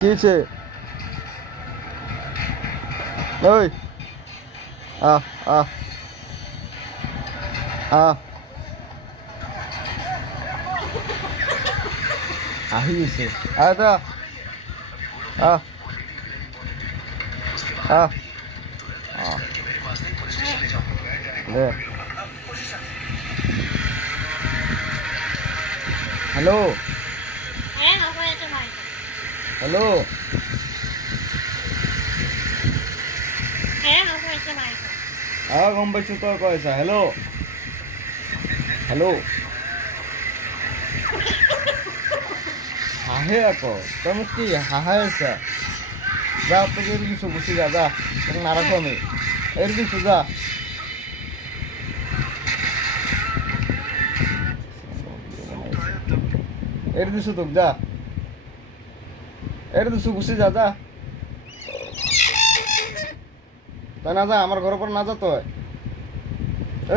কি হয়েছে? ওই আহ আহ আহ আহিছে আহ দা আহ আহ আহ দে হ্যালো হ্যালো গম পাইছো তই কৈ আছা হেল্ল' হেল্ল' হাঁহে আকৌ তই মোক কি হাঁহাই আছা যা তোকে এৰি দিছো গুচি যা যা তোক নাৰাখো আমি এৰি দিছো যা এৰি দিছো তোক যা এৰি দিছো গুচি যা যা তই নাযা আমার ঘরের পর না যা তই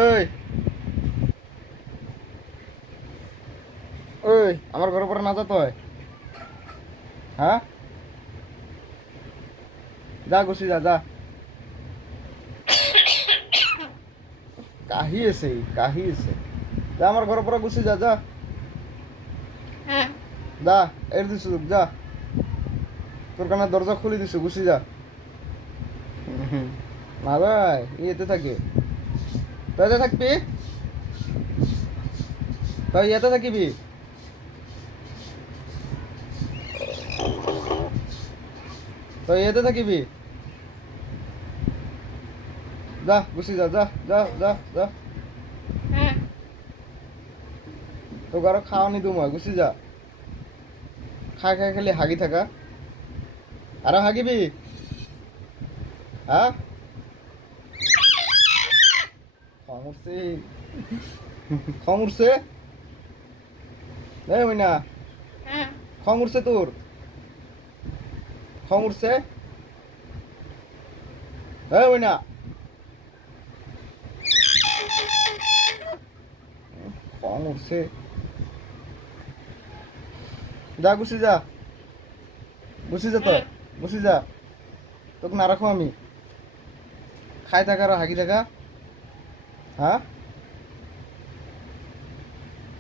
এই ওই আমার ঘরের পর না যা তই হ্যাঁ যা গুচি যা যা কাহি আছে কাহি আছে যা আমার ঘরের পর গুচি যা যা যা এর দিছু যা তোর কানে দরজা খুলে দিছু গুচি যা না ভাই ইয়েতে থাকে তুই এতে থাকবি তুই ইয়েতে থাকিবি তুই ইয়েতে থাকিবি যা গুচি যা যা যা যা যা তোকে আরো খাওয়া নি তুমি গুচি যা খাই খাই খালি হাগি থাকা আরো হাগিবি হ্যাঁ খং উঠছে খং উঠছে এই মইনা খং উঠছে তোর খং উঠছে এই মইনা খং উঠছে যা গুচি যা গুচি যা তো গুচি যা তোকে না রাখো আমি খাই থাকা আর হাগি থাকা হ্যাঁ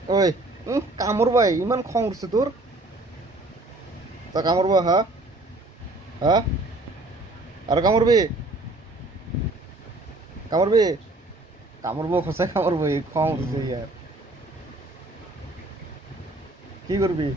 ওই কামড়বাই ইমান খং উঠছে তোর তা কামড়বা হ্যাঁ হ্যাঁ আর কামড়বি কামড়বি কামড়বো খসাই কামড়বো এই খং উঠছে ইয়ার কি করবি